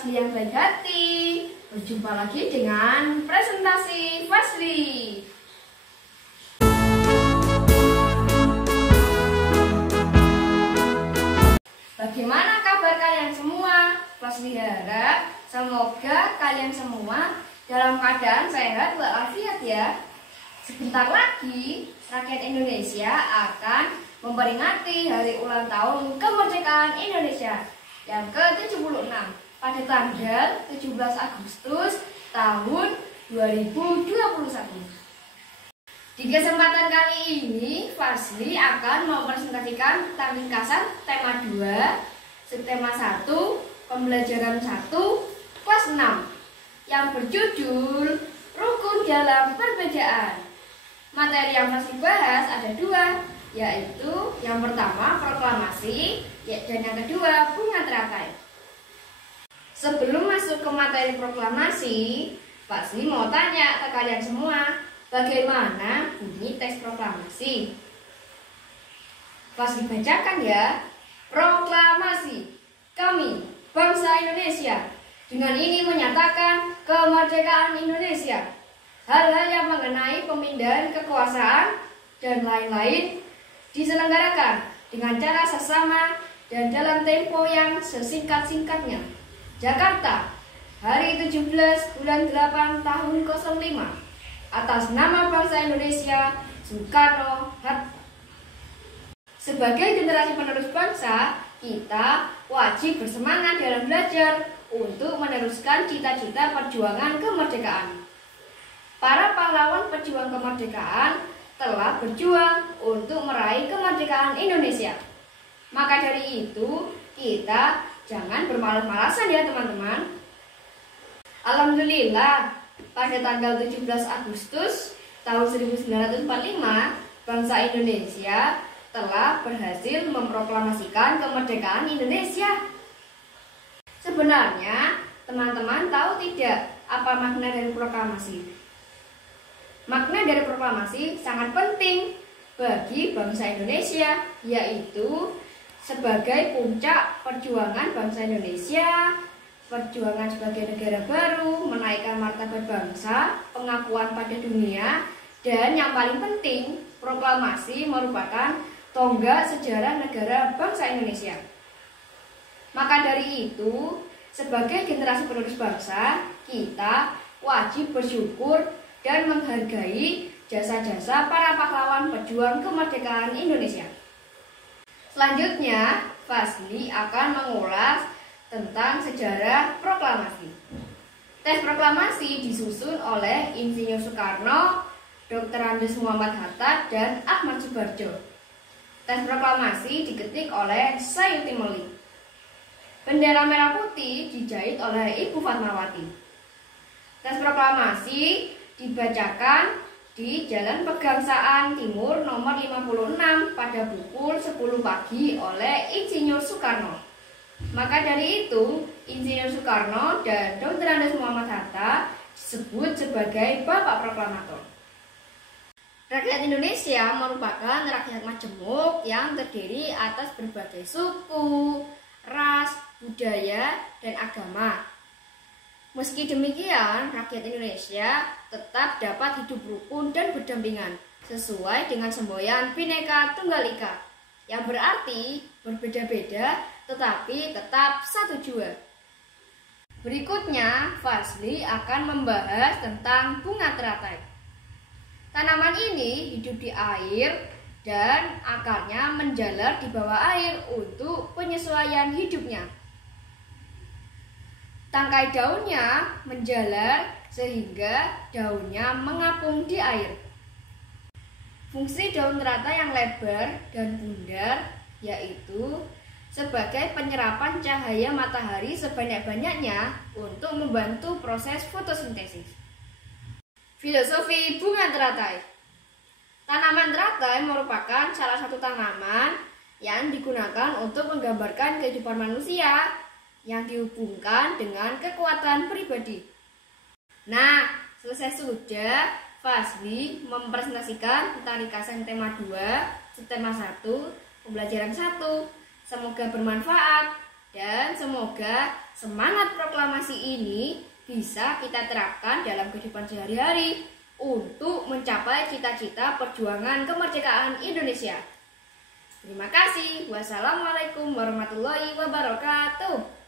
Fasli yang baik hati. Berjumpa lagi dengan presentasi Fasli. Bagaimana kabar kalian semua? Fasli harap semoga kalian semua dalam keadaan sehat walafiat ya. Sebentar lagi rakyat Indonesia akan memperingati hari ulang tahun kemerdekaan Indonesia yang ke-76 pada tanggal 17 Agustus tahun 2021. Di kesempatan kali ini, Fasli akan mempresentasikan tentang ringkasan tema 2, subtema 1, pembelajaran 1, kelas 6 yang berjudul Rukun dalam Perbedaan. Materi yang Fasli bahas ada 2, yaitu yang pertama proklamasi dan yang kedua bunga teratai. Sebelum masuk ke materi proklamasi, Fasli mau tanya ke kalian semua, bagaimana bunyi teks proklamasi? Fasli bacakan ya. Proklamasi. Kami, bangsa Indonesia, dengan ini menyatakan kemerdekaan Indonesia. Hal-hal yang mengenai pemindahan kekuasaan dan lain-lain diselenggarakan dengan cara seksama dan dalam tempo yang sesingkat-singkatnya. Jakarta, hari 17 bulan 8 tahun 05, atas nama bangsa Indonesia, Soekarno Hatta. Sebagai generasi penerus bangsa, kita wajib bersemangat dalam belajar untuk meneruskan cita-cita perjuangan kemerdekaan. Para pahlawan pejuang kemerdekaan telah berjuang untuk meraih kemerdekaan Indonesia. Maka dari itu, kita jangan bermalas-malasan ya teman-teman. Alhamdulillah, pada tanggal 17 Agustus tahun 1945, bangsa Indonesia telah berhasil memproklamasikan kemerdekaan Indonesia. Sebenarnya, teman-teman tahu tidak apa makna dari proklamasi? Makna dari proklamasi sangat penting bagi bangsa Indonesia, yaitu sebagai puncak perjuangan bangsa Indonesia, perjuangan sebagai negara baru, menaikkan martabat bangsa, pengakuan pada dunia, dan yang paling penting, proklamasi merupakan tonggak sejarah negara bangsa Indonesia. Maka dari itu, sebagai generasi penerus bangsa, kita wajib bersyukur dan menghargai jasa-jasa para pahlawan pejuang kemerdekaan Indonesia. Selanjutnya, Fasli akan mengulas tentang sejarah proklamasi. Teks proklamasi disusun oleh Insinyur Soekarno, Dr. Andes Muhammad Hatta, dan Ahmad Subarjo. Teks proklamasi diketik oleh Sayuti Melik. Bendera merah putih dijahit oleh Ibu Fatmawati. Teks proklamasi dibacakan di Jalan Pegangsaan Timur nomor 56 pada pukul 10 pagi oleh Insinyur Soekarno. Maka dari itu, Insinyur Soekarno dan Dr. Andes Muhammad Hatta disebut sebagai Bapak Proklamator. Rakyat Indonesia merupakan rakyat majemuk yang terdiri atas berbagai suku, ras, budaya, dan agama. Meski demikian, rakyat Indonesia tetap dapat hidup rukun dan berdampingan sesuai dengan semboyan Bhinneka Tunggal Ika, yang berarti berbeda-beda tetapi tetap satu jua. Berikutnya, Fasli akan membahas tentang bunga teratai. Tanaman ini hidup di air dan akarnya menjalar di bawah air untuk penyesuaian hidupnya. Tangkai daunnya menjalar sehingga daunnya mengapung di air. Fungsi daun teratai yang lebar dan bundar yaitu sebagai penyerapan cahaya matahari sebanyak-banyaknya untuk membantu proses fotosintesis. Filosofi bunga teratai. Tanaman teratai merupakan salah satu tanaman yang digunakan untuk menggambarkan kehidupan manusia yang dihubungkan dengan kekuatan pribadi. Nah, selesai sudah Fasli mempresentasikan tentang ringkasan tema 2, subtema 1, pembelajaran 1. Semoga bermanfaat. Dan semoga semangat proklamasi ini bisa kita terapkan dalam kehidupan sehari-hari untuk mencapai cita-cita perjuangan kemerdekaan Indonesia. Terima kasih. Wassalamualaikum warahmatullahi wabarakatuh.